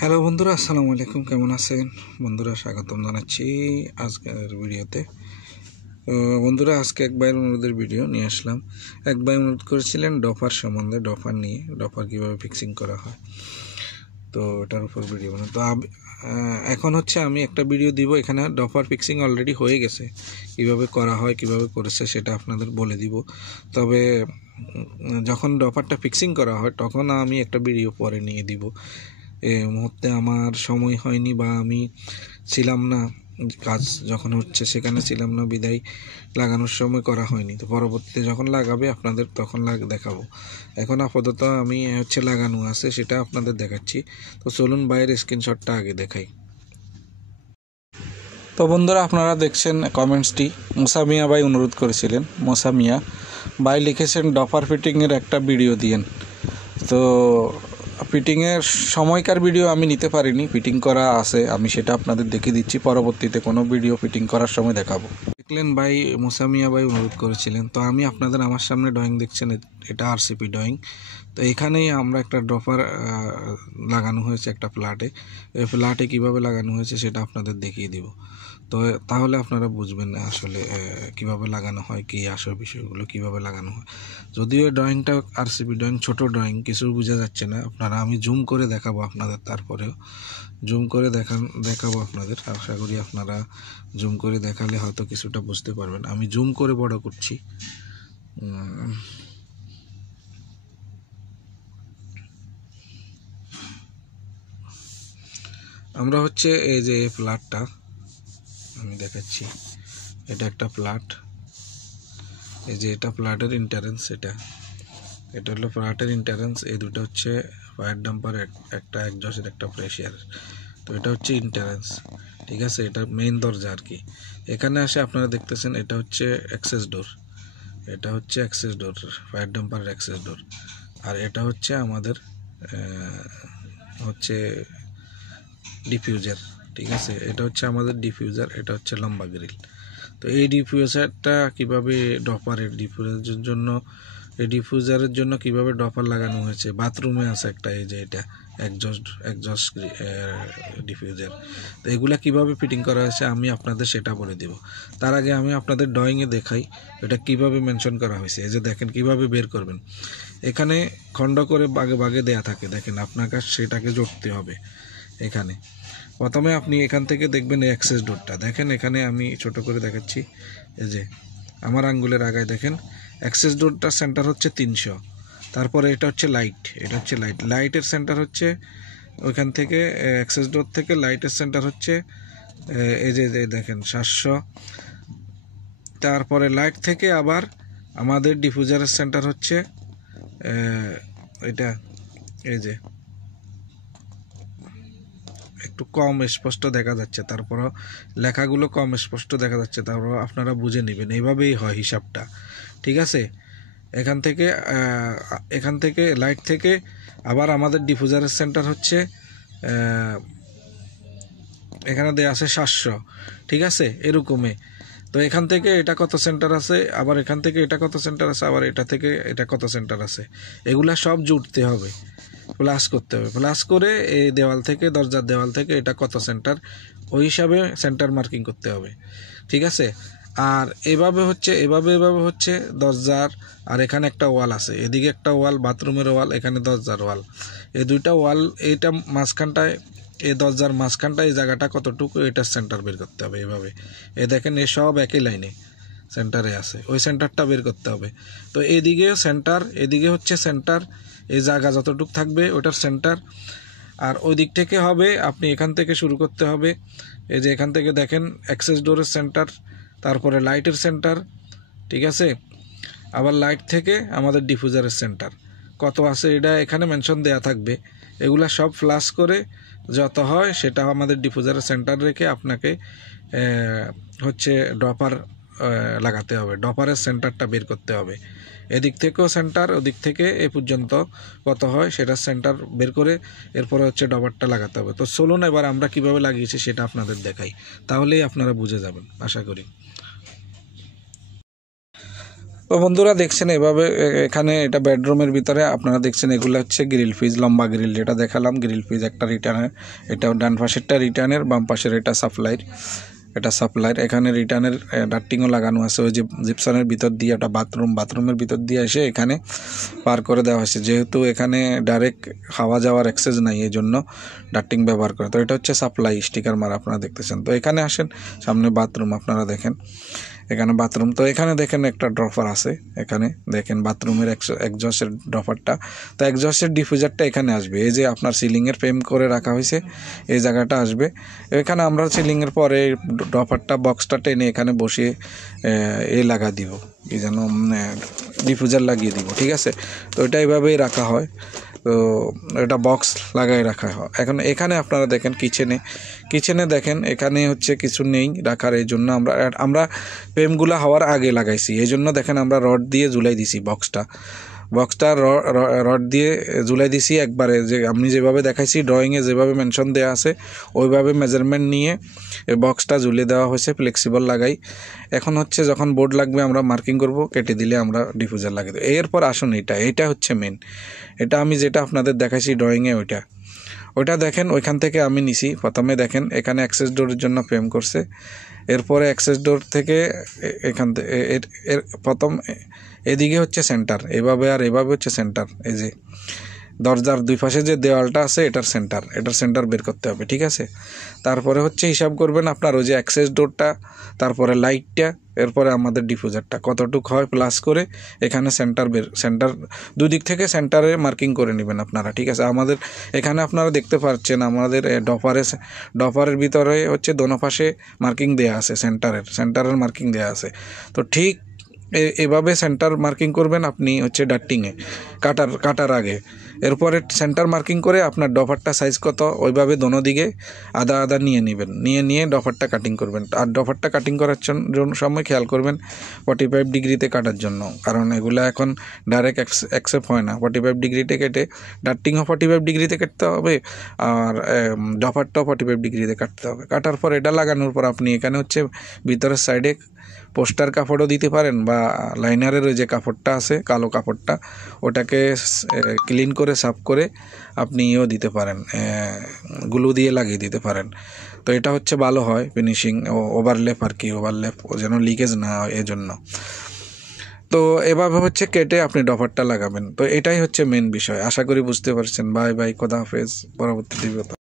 Hello বন্ধুরা, আসসালামু আলাইকুম। কেমন আছেন বন্ধুরা? স্বাগতম জানাচ্ছি আজকের ভিডিওতে। বন্ধুরা, আজকে এক ভাইয়ের অনুরোধের ভিডিও নিয়ে আসলাম। এক ভাই অনুরোধ করেছিলেন ডফার সম্বন্ধে, ডফার নিয়ে, ডফার কীভাবে ফিক্সিং করা হয়, তো এটার উপর ভিডিও বানাই। তো এখন হচ্ছে আমি একটা ভিডিও দিব, এখানে ডফার ফিক্সিং অলরেডি হয়ে গেছে, কিভাবে করা হয়, কিভাবে করেছে সেটা আপনাদের বলে দিব। তবে যখন ডফারটা ফিক্সিং করা হয় তখন আমি একটা ভিডিও পরে নিয়ে দিব। এই মুহূর্তে আমার সময় হয়নি বা আমি ছিলাম না, কাজ যখন হচ্ছে সেখানে ছিলাম না, বিদায় লাগানোর সময় করা হয়নি। তো পরবর্তীতে যখন লাগাবে আপনাদের তখন দেখাবো। এখন আপাতত আমি হচ্ছে লাগানো আছে সেটা আপনাদের দেখাচ্ছি। তো চলুন বাইরের স্ক্রিনশটটা আগে দেখাই। তো বন্ধুরা, আপনারা দেখছেন কমেন্টসটি মুসা মিয়া ভাই অনুরোধ করেছিলেন। মুসা মিয়া ভাই লিখেছেন ডফার ফিটিংয়ের একটা ভিডিও দিয়েন। তো ফিটিংয়ের সময়কার ভিডিও আমি নিতে পারিনি, ফিটিং করা আছে, আমি সেটা আপনাদের দেখিয়ে দিচ্ছি, পরবর্তীতে কোনো ভিডিও ফিটিং করার সময় দেখাবো। দেখলেন ভাই মুসা মিয়া ভাই অনুরোধ করেছিলেন। তো আমি আপনাদের আমার সামনে ড্রয়িং দেখছেন, এটা আরসিপি ড্রয়িং। তো এখানেই আমরা একটা ড্রপার লাগানো হয়েছে একটা ফ্ল্যাটে। এই ফ্ল্যাটে কীভাবে লাগানো হয়েছে সেটা আপনাদের দেখিয়ে দিব। তো তাহলে আপনারা বুঝবেন আসলে কিভাবে লাগানো হয়, কি আসল বিষয়গুলো কিভাবে লাগানো হয়। যদিও ড্রয়িংটা আরসিপি ড্রয়িং, ছোট ড্রয়িং, কিছু বোঝা যাচ্ছে না আপনারা, আমি জুম করে দেখাবো আপনাদের, তারপরেও জুম করে দেখাবো আপনাদের। আশা করি আপনারা জুম করে দেখালে হয়তো কিছুটা বুঝতে পারবেন। আমি জুম করে বড় করছি। আমরা হচ্ছে এই যে ফ্ল্যাটটা আমি দেখাচ্ছি, এটা একটা ফ্ল্যাট, এই যে এটা ফ্ল্যাটের ইন্টারেন্স, এটা হলো ফ্ল্যাটের ইন্টারেন্স। এই দুটো হচ্ছে ফায়ার ডাম্পার, একটা একজস্টের, একটা প্রেশার। তো এটা হচ্ছে ইন্টারেন্স, ঠিক আছে, এটা মেইন দরজা আর কি। এখানে আসে আপনারা দেখতেছেন এটা হচ্ছে অ্যাক্সেস ডোর, এটা হচ্ছে অ্যাক্সেস ডোর, ফায়ার ডাম্পারের অ্যাক্সেস ডোর। আর এটা হচ্ছে আমাদের হচ্ছে ডিফিউজার, ঠিক আছে, এটা হচ্ছে আমাদের ডিফিউজার, এটা হচ্ছে লম্বা গ্রিল। তো এই ডিফিউজারটা কীভাবে ডপারের ডিফিউজারের জন্য কীভাবে ডপার লাগানো হয়েছে, বাথরুমে আছে একটা, এই যে এটা একজস্ট ডিফিউজার। তো এগুলা কীভাবে ফিটিং করা হয়েছে আমি আপনাদের সেটা বলে দেব। তার আগে আমি আপনাদের ড্রয়িংয়ে দেখাই এটা কিভাবে মেনশন করা হয়েছে। এই যে দেখেন কিভাবে বের করবেন, এখানে খণ্ড করে বাগে বাগে দেয়া থাকে, দেখেন আপনাকে সেটাকে জড়তে হবে। এখানে প্রথমে আপনি এখান থেকে দেখবেন এই অ্যাক্সেস ডোরটা, দেখেন এখানে আমি ছোট করে দেখাচ্ছি, এই যে আমার আঙ্গুলের আগায় দেখেন অ্যাক্সেস ডোরটার সেন্টার হচ্ছে 300। তারপরে এটা হচ্ছে লাইট, এটা হচ্ছে লাইটের সেন্টার হচ্ছে ওইখান থেকে, অ্যাক্সেস ডোর থেকে লাইটের সেন্টার হচ্ছে এই যে দেখেন 700। তারপরে লাইট থেকে আবার আমাদের ডিফিউজারের সেন্টার হচ্ছে এটা, এই যে একটু কম স্পষ্ট দেখা যাচ্ছে, তারপরও লেখাগুলো কম স্পষ্ট দেখা যাচ্ছে, তারপর আপনারা বুঝে নেবেন, এইভাবেই হয় হিসাবটা, ঠিক আছে। এখান থেকে লাইট থেকে আবার আমাদের ডিফিউজারের সেন্টার হচ্ছে এখানে দেওয়া আছে 700, ঠিক আছে, এরকমই। তো এখান থেকে এটা কত সেন্টার আছে, আবার এখান থেকে এটা কত সেন্টার আছে, আবার এটা থেকে এটা কত সেন্টার আছে, এগুলা সব জুড়তে হবে, প্লাস করতে হবে। প্লাস করে এই দেওয়াল থেকে, দরজার দেওয়াল থেকে এটা কত সেন্টার, ওই হিসাবে সেন্টার মার্কিং করতে হবে, ঠিক আছে। আর এভাবে হচ্ছে দরজার, আর এখানে একটা ওয়াল আছে, এদিকে একটা ওয়াল, বাথরুমের ওয়াল, এখানে দরজার ওয়াল, এই দুইটা ওয়াল, এইটা মাঝখানটায়, এই দরজার মাঝখানটায় এই জায়গাটা কতটুকু, এটার সেন্টার বের করতে হবে। এভাবে এ দেখেন এ সব একই লাইনে সেন্টারে আছে, ওই সেন্টারটা বের করতে হবে। তো এদিকেও সেন্টার, এদিকে হচ্ছে সেন্টার, এই জায়গা যতটুকু থাকবে ওটার সেন্টার। আর ওই দিক থেকে হবে, আপনি এখান থেকে শুরু করতে হবে, এই যে এখান থেকে দেখেন অ্যাক্সেস ডোরের সেন্টার, তারপরে লাইটের সেন্টার, ঠিক আছে, আবার লাইট থেকে আমাদের ডিফিউজারের সেন্টার কত আছে এটা এখানে মেনশন দেয়া থাকবে। এগুলা সব ফ্লাশ করে যত হয় সেটা আমাদের ডিফিউজারের সেন্টার রেখে আপনাকে হচ্ছে ড্রপার লাগাতে হবে, ড্রপারের সেন্টারটা বের করতে হবে। এদিক থেকেও সেন্টার, ওদিক থেকে এ পর্যন্ত কত হয় সেটা সেন্টার বের করে এরপরে হচ্ছে ড্রপারটা লাগাতে হবে। তো চলুন এবার আমরা কিভাবে লাগিয়েছি সেটা আপনাদের দেখাই, তাহলেই আপনারা বুঝে যাবেন আশা করি। তো বন্ধুরা দেখছেন এভাবে এখানে এটা বেডরুমের ভিতরে আপনারা দেখছেন এগুলো হচ্ছে গ্রিল ফিজ, লম্বা গ্রিল যেটা দেখালাম গ্রিল ফিজ একটা রিটার্নের, এটা ডান পাশেরটা রিটার্নের, বাম পাশের এটা সাপ্লাইয়ের, এটা সাপ্লাইয়ের। এখানে রিটার্নের ডাক্টিংও লাগানো আছে ওই যে জিপসনের ভিতর দিয়ে, এটা বাথরুমের ভিতর দিয়ে এসে এখানে পার করে দেওয়া হয়েছে, যেহেতু এখানে ডাইরেক্ট হাওয়া যাওয়ার অ্যাক্সেস নাই এই জন্য ডাক্টিং ব্যবহার করে। তো এটা হচ্ছে সাপ্লাই স্টিকার মারা আপনারা দেখতেছেন। তো এখানে আসেন, সামনে বাথরুম আপনারা দেখেন, এখানে বাথরুম। তো এখানে দেখেন একটা ড্রপার আছে, এখানে দেখেন বাথরুমের এক্সজস্টের ড্রপারটা। তো এক্সজস্টের ডিফিউজারটা এখানে আসবে, এই যে আপনার সিলিংয়ের ফ্রেম করে রাখা হয়েছে এই জায়গাটা আসবে। এখানে আমরা সিলিংয়ের পরে ড্রপারটা বক্সটা টেনে এখানে বসিয়ে লাগা দিব, কি যেন ডিফিউজার লাগিয়ে দিব, ঠিক আছে। তো এটা এইভাবেই রাখা হয়, তো এটা বক্স লাগাই রাখা হয়। এখন এখানে আপনারা দেখেন কিচেনে দেখেন এখানে হচ্ছে কিছু নেই রাখার, এই জন্য আমরা ফ্রেমগুলো হওয়ার আগে লাগাইছি, এই জন্য দেখেন আমরা রড দিয়ে ঝুলাই দিছি বক্সটা রড দিয়ে ঝুলাই দিছি একবারে, যে আমি যেভাবে দেখাইছি ড্রয়িংয়ে যেভাবে মেনশন দেওয়া আছে ওইভাবে মেজারমেন্ট নিয়ে এই বক্সটা ঝুলিয়ে দেওয়া হয়েছে ফ্লেক্সিবল লাগাই। এখন হচ্ছে যখন বোর্ড লাগবে আমরা মার্কিং করব, কেটে দিলে আমরা ডিফিউজার লাগিয়ে দেবো। এরপর আসুন এইটা হচ্ছে মেন, এটা আমি যেটা আপনাদের দেখাইছি ড্রয়িংয়ে ওইটা দেখেন, ওইখান থেকে আমি নিছি। প্রথমে দেখেন এখানে অ্যাক্সেস ডোরের জন্য ফ্রেম করছে, এরপরে অ্যাক্সেস ডোর থেকে এখান থেকে প্রথম এদিকে হচ্ছে সেন্টার, এভাবে আর এভাবে হচ্ছে সেন্টার, এই যে দরজার দুই পাশে যে দেওয়ালটা আছে এটার সেন্টার বের করতে হবে, ঠিক আছে। তারপরে হচ্ছে হিসাব করবেন আপনার ওই যে অ্যাক্সেস ডোরটা, তারপরে লাইটটা, এরপরে আমাদের ডিফিউজারটা কতটুকু হয় প্লাস করে এখানে সেন্টার দুই দিক থেকে সেন্টারে মার্কিং করে নেবেন আপনারা, ঠিক আছে। আমাদের এখানে আপনারা দেখতে পাচ্ছেন আমাদের ডপারের ভিতরে হচ্ছে দোনো পাশে মার্কিং দেওয়া আছে, সেন্টারের মার্কিং দেওয়া আছে। তো ঠিক এভাবে সেন্টার মার্কিং করবেন আপনি হচ্ছে ডাক্টিংয়ে কাটার আগে। এরপরে সেন্টার মার্কিং করে আপনার ডফারটা সাইজ কত ওইভাবে দোনো দিকে আদা নিয়ে নেবেন, নিয়ে ডফারটা কাটিং করবেন। আর ডফারটা কাটিং করার সময় খেয়াল করবেন 45 ডিগ্রিতে কাটার জন্য, কারণ এগুলো এখন ডাইরেক্ট অ্যাকসেপ্ট হয় না। 45 ডিগ্রিতে কেটে ডাক্টিংও 45 ডিগ্রিতে কাটতে হবে, আর ডফারটাও 45 ডিগ্রিতে কাটতে হবে। কাটার পর এটা লাগানোর পর আপনি এখানে হচ্ছে ভিতরের সাইডে পোস্টার কাপড়ও দিতে পারেন, বা লাইনারের ওই যে কাপড়টা আছে কালো কাপড়টা ওটাকে ক্লিন করে সাফ করে আপনিও দিতে পারেন, গ্লু দিয়ে লাগিয়ে দিতে পারেন। তো এটা হচ্ছে ভালো হয় ফিনিশিং, ওভারলেপ আর কি, ওভারলেপ যেন লিকেজ না হয় এজন্য। তো এভাবে হচ্ছে কেটে আপনি ডফারটা লাগাবেন। তো এটাই হচ্ছে মেন বিষয়, আশা করি বুঝতে পারছেন। বাই, খোদা হাফেজ, পরবর্তী ভিডিওতে।